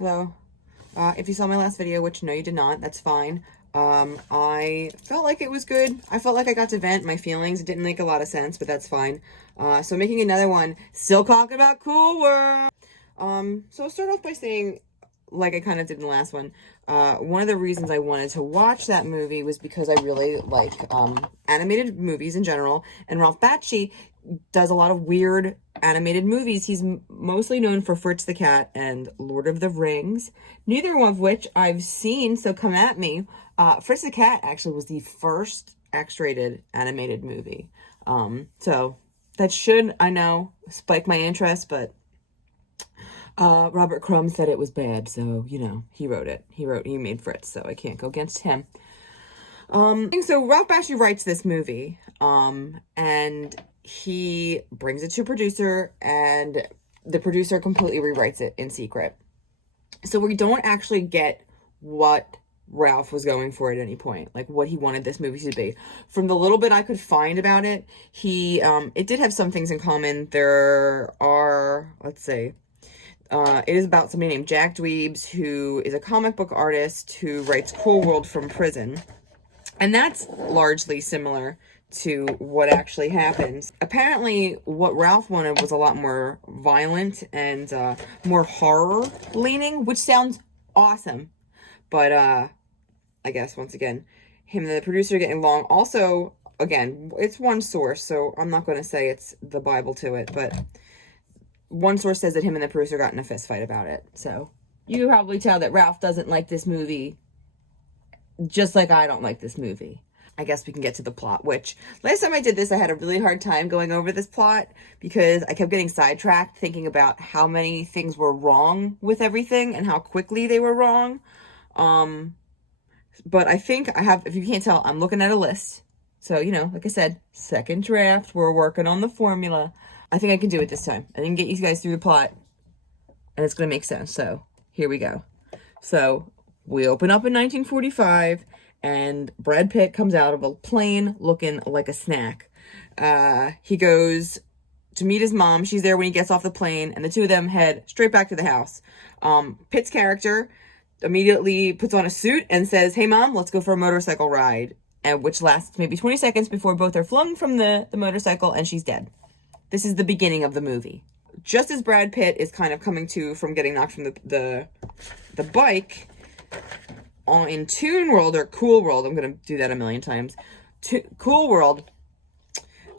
Hello. If you saw my last video, which no you did not, that's fine. I felt like it was good. I felt like I got to vent my feelings. It didn't make a lot of sense, but that's fine. So making another one, still talking about Cool World. So I'll start off by saying, like I kind of did in the last one, one of the reasons I wanted to watch that movie was because I really like animated movies in general, and Ralph Bakshi does a lot of weird animated movies. He's mostly known for Fritz the Cat and Lord of the Rings, neither one of which I've seen, so come at me. Fritz the Cat actually was the first X-rated animated movie. So that should, I know, spike my interest, but Robert Crumb said it was bad, so, you know, he wrote it. He made Fritz, so I can't go against him. So Ralph Bakshi writes this movie, and he brings it to a producer, and the producer completely rewrites it in secret. So we don't actually get what Ralph was going for at any point, like what he wanted this movie to be. From the little bit I could find about it, it did have some things in common. There are, let's see, it is about somebody named Jack Dweebs, who is a comic book artist who writes Cool World from prison. And that's largely similar to what actually happens. Apparently, what Ralph wanted was a lot more violent and more horror-leaning, which sounds awesome. But I guess, once again, him and the producer getting along. Also, again, it's one source, so I'm not going to say it's the Bible to it, but one source says that him and the producer got in a fist fight about it. So you can probably tell that Ralph doesn't like this movie, just like I don't like this movie. I guess we can get to the plot, which last time I did this, I had a really hard time going over this plot because I kept getting sidetracked thinking about how many things were wrong with everything and how quickly they were wrong. But I think I have, if you can't tell, I'm looking at a list. So, you know, like I said, second draft, we're working on the formula. I think I can do it this time. I can get you guys through the plot, and it's going to make sense. So, here we go. So, we open up in 1945, and Brad Pitt comes out of a plane looking like a snack. He goes to meet his mom. She's there when he gets off the plane, and the two of them head straight back to the house. Pitt's character immediately puts on a suit and says, "Hey, Mom, let's go for a motorcycle ride," and which lasts maybe 20 seconds before both are flung from the motorcycle, and she's dead. This is the beginning of the movie. Just as Brad Pitt is kind of coming to from getting knocked from the bike, in Toon World, or Cool World, I'm going to do that a million times, Cool World,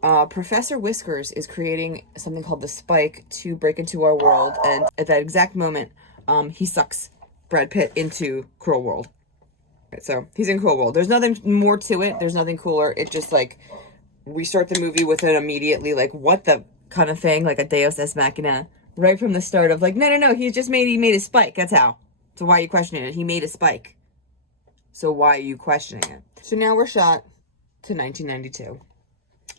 Professor Whiskers is creating something called the Spike to break into our world, and at that exact moment, he sucks Brad Pitt into Cool World. Right, so he's in Cool World. There's nothing more to it. There's nothing cooler. It just, like, we start the movie with an immediately, like, what the kind of thing, like a Deus Ex Machina, right from the start of, like, no, he made a spike. That's how. So why are you questioning it? He made a spike. So why are you questioning it? So now we're shot to 1992.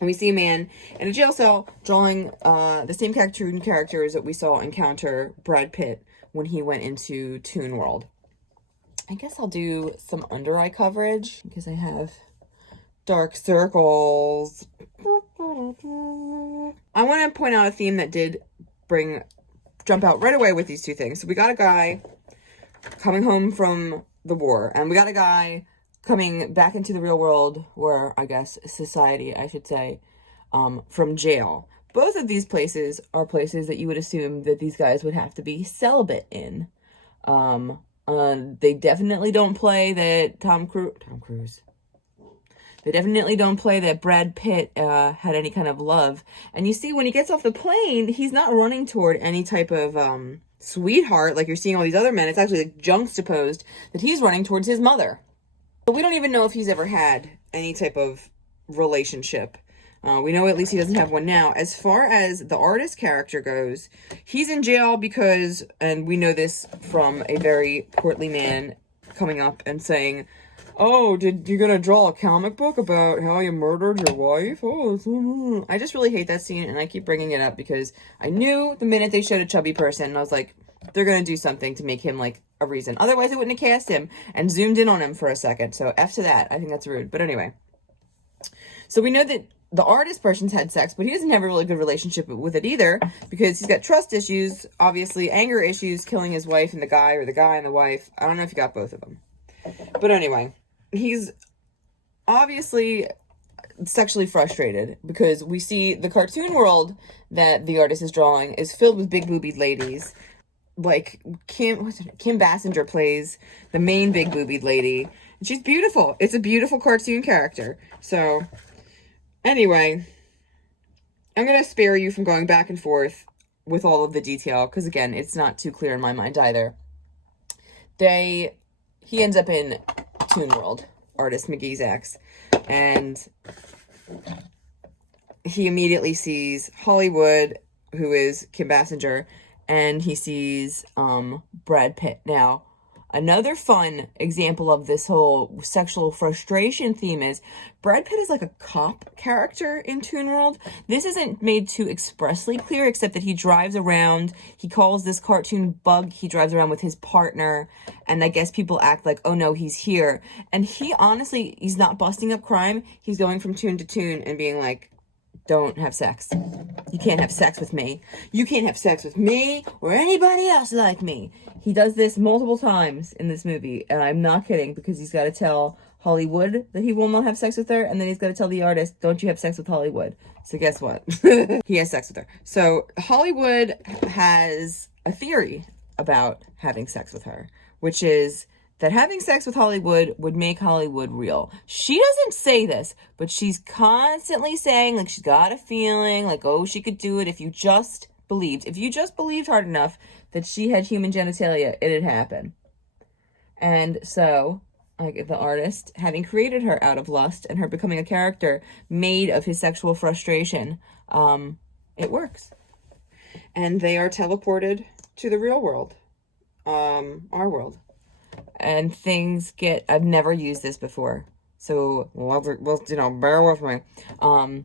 And we see a man in a jail cell drawing the same cartoon characters that we saw encounter Brad Pitt when he went into Toon World. I guess I'll do some under eye coverage because I have dark circles. I want to point out a theme that did jump out right away with these two things. So we got a guy coming home from the war, and we got a guy coming back into the real world, or I guess society, I should say, from jail. Both of these places are places that you would assume that these guys would have to be celibate in. They definitely don't play that Tom Cruise. They definitely don't play that Brad Pitt had any kind of love. And you see, when he gets off the plane, he's not running toward any type of sweetheart like you're seeing all these other men. It's actually like juxtaposed that he's running towards his mother. But we don't even know if he's ever had any type of relationship. We know at least he doesn't have one now. As far as the artist character goes, he's in jail because, and we know this from a very portly man coming up and saying, "Oh, you're gonna draw a comic book about how you murdered your wife?" Oh, I just really hate that scene, and I keep bringing it up because I knew the minute they showed a chubby person, and I was like, they're gonna do something to make him, like, a reason. Otherwise, they wouldn't have cast him and zoomed in on him for a second. So F to that. I think that's rude. But anyway. So we know that the artist person's had sex, but he doesn't have a really good relationship with it either, because he's got trust issues, obviously anger issues, killing his wife and the guy, or the guy and the wife. I don't know if he got both of them. But anyway, he's obviously sexually frustrated because we see the cartoon world that the artist is drawing is filled with big boobied ladies. Like Kim Basinger plays the main big boobied lady. And she's beautiful. It's a beautiful cartoon character. So anyway, I'm going to spare you from going back and forth with all of the detail, because again, it's not too clear in my mind either. He ends up in Toon World, artist McGee's ex, and he immediately sees Hollywood, who is Kim Basinger, and he sees Brad Pitt. Now, another fun example of this whole sexual frustration theme is Brad Pitt is like a cop character in Toon World. This isn't made too expressly clear, except that he drives around. He calls this cartoon bug. He drives around with his partner, and I guess people act like, oh no, he's here. And he honestly, he's not busting up crime. He's going from tune to tune and being like, don't have sex. You can't have sex with me. You can't have sex with me or anybody else like me. He does this multiple times in this movie, and I'm not kidding, because he's got to tell Hollywood that he will not have sex with her, and then he's got to tell the artist, don't you have sex with Hollywood. So guess what? He has sex with her. So Hollywood has a theory about having sex with her, which is that having sex with Hollywood would make Hollywood real. She doesn't say this, but she's constantly saying, like, she's got a feeling, like, oh, she could do it if you just believed. If you just believed hard enough that she had human genitalia, it'd happen. And so, like, the artist, having created her out of lust and her becoming a character made of his sexual frustration, it works. And they are teleported to the real world, our world. And things get, I've never used this before, so, well, bear with me.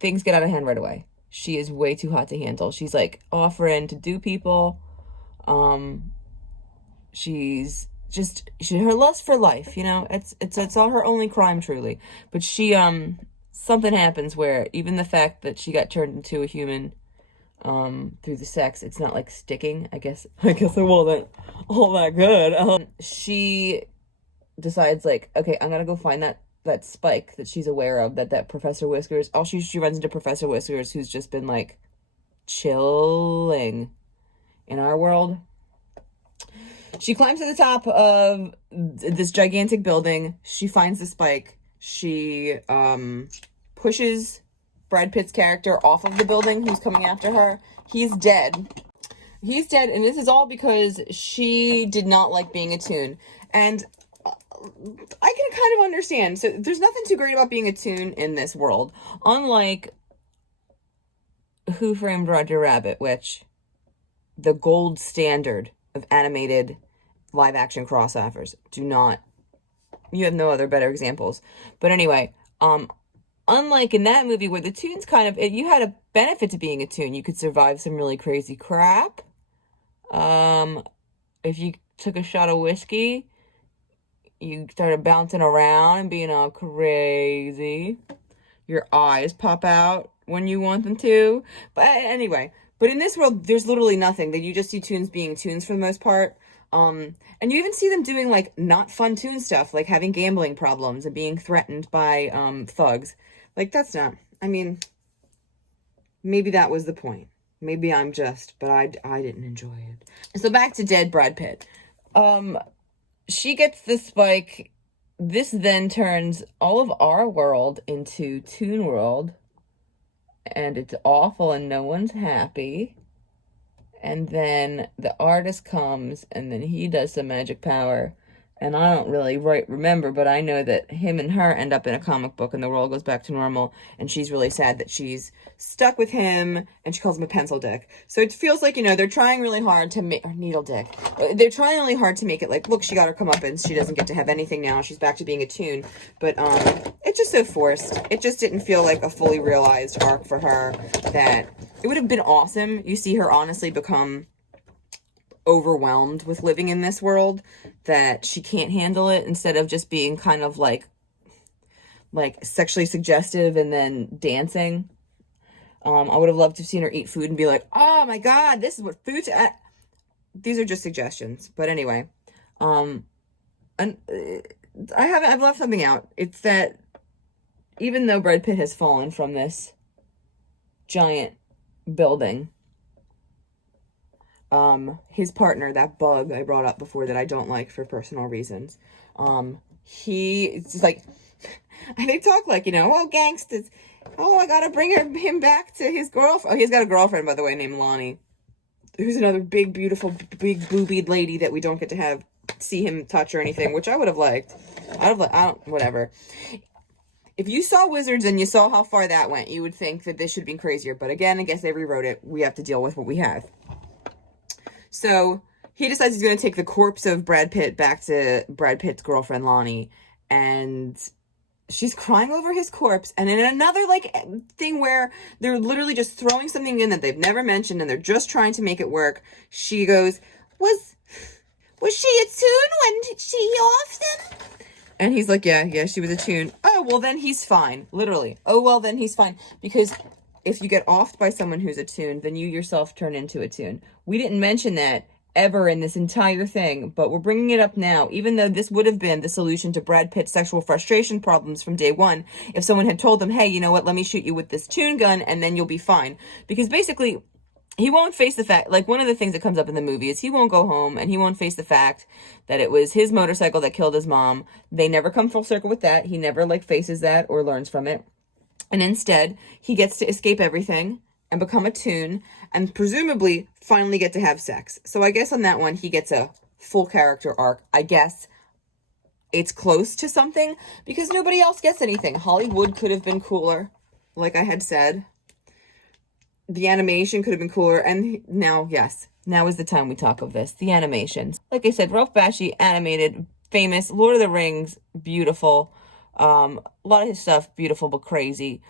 Things get out of hand right away. She is way too hot to handle. She's, like, offering to do people. She's her lust for life, you know? It's all her only crime, truly. But she, something happens where even the fact that she got turned into a human through the sex, it's not like sticking. I guess it wasn't all that good. She decides, like, okay, I'm gonna go find that spike that she's aware of, that Professor Whiskers. She runs into Professor Whiskers, who's just been, like, chilling in our world. She climbs to the top of this gigantic building. She finds the spike. She pushes Brad Pitt's character off of the building, who's coming after her. He's dead, and this is all because she did not like being a toon. And I can kind of understand. So there's nothing too great about being a toon in this world. Unlike Who Framed Roger Rabbit, which the gold standard of animated live-action crossovers. You have no other better examples. But anyway, unlike in that movie where the toons you had a benefit to being a toon. You could survive some really crazy crap. If you took a shot of whiskey, you started bouncing around and being all crazy. Your eyes pop out when you want them to. But anyway, in this world, there's literally nothing. That you just see toons being toons for the most part. And you even see them doing, like, not fun toon stuff, like having gambling problems and being threatened by thugs. Like, that's not, I mean, maybe that was the point. Maybe I'm just, but I didn't enjoy it. So back to dead Brad Pitt. She gets the spike. This then turns all of our world into Toon World. And it's awful and no one's happy. And then the artist comes and then he does some magic power. And I don't really remember, but I know that him and her end up in a comic book and the world goes back to normal. And she's really sad that she's stuck with him, and she calls him a pencil dick. So it feels like, they're trying really hard to make, or needle dick. They're trying really hard to make it like, look, she got her comeuppance. She doesn't get to have anything now. She's back to being a toon. But it's just so forced. It just didn't feel like a fully realized arc for her. That it would have been awesome. You see her honestly become overwhelmed with living in this world, that she can't handle it, instead of just being kind of like like sexually suggestive and then dancing. I would have loved to have seen her eat food and be like, oh my God, this is what food's at. These are just suggestions. But anyway, and I've left something out. It's that even though Brad Pitt has fallen from this giant building, his partner, that bug I brought up before that I don't like for personal reasons, it's just like, they talk like, oh, gangsters, oh, I gotta bring him back to his girlfriend. Oh, he's got a girlfriend, by the way, named Lonnie, who's another big, beautiful, big boobied lady that we don't get to see him touch or anything, which I would have liked. Whatever. If you saw Wizards and you saw how far that went, you would think that this should be crazier. But again, I guess they rewrote it. We have to deal with what we have. So he decides he's going to take the corpse of Brad Pitt back to Brad Pitt's girlfriend, Lonnie. And she's crying over his corpse. And in another, thing where they're literally just throwing something in that they've never mentioned and they're just trying to make it work, she goes, was she a tune when she offed him? And he's like, yeah, she was a tune. Oh, well, then he's fine. Literally. Oh, well, then he's fine. Because if you get offed by someone who's a tune, then you yourself turn into a tune. We didn't mention that ever in this entire thing, but we're bringing it up now, even though this would have been the solution to Brad Pitt's sexual frustration problems from day one, if someone had told him, hey, you know what, let me shoot you with this tune gun, and then you'll be fine. Because basically, he won't face the fact, one of the things that comes up in the movie is he won't go home and he won't face the fact that it was his motorcycle that killed his mom. They never come full circle with that. He never, faces that or learns from it. And instead, he gets to escape everything and become a tune and presumably finally get to have sex. So I guess on that one, he gets a full character arc. I guess it's close to something because nobody else gets anything. Hollywood could have been cooler, like I had said. The animation could have been cooler. And now is the time we talk of this. The animations. Like I said, Ralph Bakshi, animated, famous, Lord of the Rings, beautiful. A lot of his stuff, beautiful but crazy.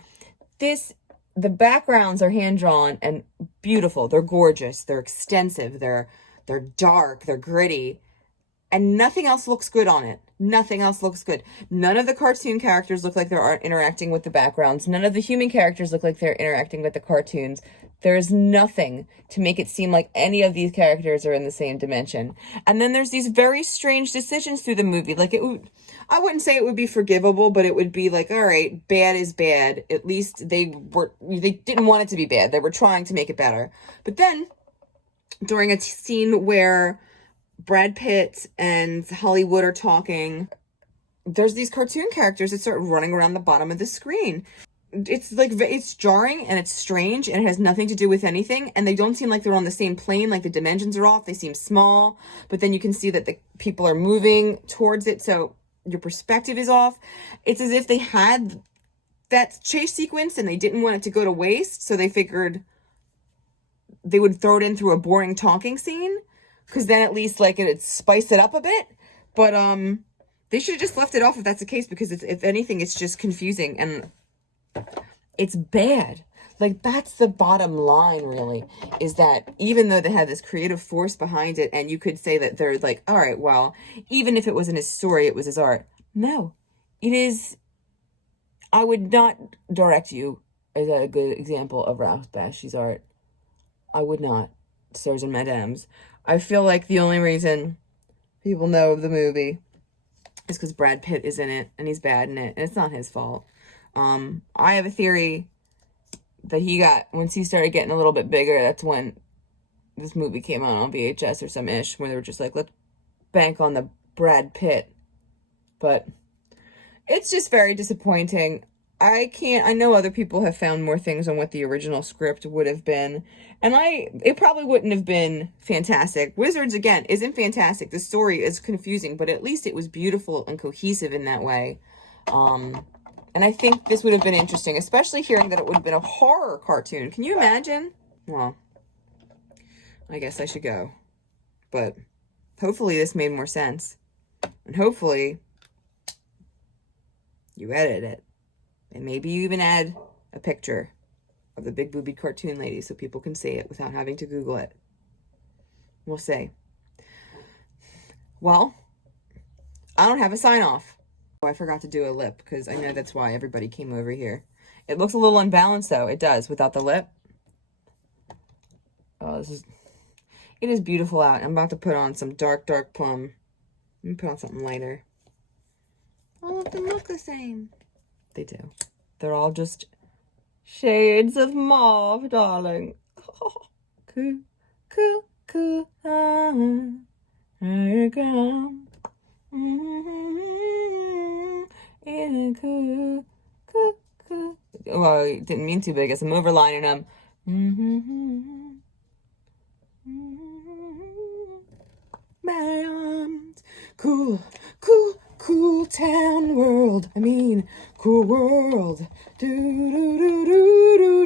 The backgrounds are hand-drawn and beautiful. They're gorgeous. They're extensive. They're dark. They're gritty. And nothing else looks good on it. Nothing else looks good. None of the cartoon characters look like they're interacting with the backgrounds. None of the human characters look like they're interacting with the cartoons. There's nothing to make it seem like any of these characters are in the same dimension. And then there's these very strange decisions through the movie. I wouldn't say it would be forgivable, but it would be all right, bad is bad. At least they didn't want it to be bad. They were trying to make it better. But then, during a scene where Brad Pitt and Hollywood are talking, there's these cartoon characters that start running around the bottom of the screen. It's jarring and it's strange and it has nothing to do with anything, and they don't seem like they're on the same plane. The dimensions are off. They seem small, but then you can see that the people are moving towards it, so your perspective is off. It's as if they had that chase sequence and they didn't want it to go to waste, so they figured they would throw it in through a boring talking scene, because then at least it'd spice it up a bit. But they should have just left it off if that's the case, because if anything, it's just confusing and it's bad. That's the bottom line, really, is that even though they had this creative force behind it, and you could say that they're all right, well, even if it wasn't his story, it was his art. No, it is. I would not direct you as a good example of Ralph Bakshi's art. I would not, sirs and madames. I feel like the only reason people know of the movie is because Brad Pitt is in it and he's bad in it, and it's not his fault. I have a theory that once he started getting a little bit bigger, that's when this movie came out on VHS or some ish, where they were just let's bank on the Brad Pitt. But it's just very disappointing. I know other people have found more things on what the original script would have been, and it probably wouldn't have been fantastic. Wizards, again, isn't fantastic. The story is confusing, but at least it was beautiful and cohesive in that way. And I think this would have been interesting, especially hearing that it would have been a horror cartoon. Can you imagine? Well, I guess I should go. But hopefully this made more sense. And hopefully you edit it. And maybe you even add a picture of the big boobied cartoon lady so people can see it without having to Google it. We'll see. Well, I don't have a sign off. Oh, I forgot to do a lip because I know that's why everybody came over here. It looks a little unbalanced though. It does without the lip. Oh, it is beautiful out. I'm about to put on some dark plum. Let me put on something lighter. All of them look the same. They do. They're all just shades of mauve, darling. Oh, coo, coo, coo, ah, here you come. In a coo, coo, coo. Well, I didn't mean to, but I guess I'm overlining them. My arms, cool, cool, cool town world. I mean, cool world. Do do do do do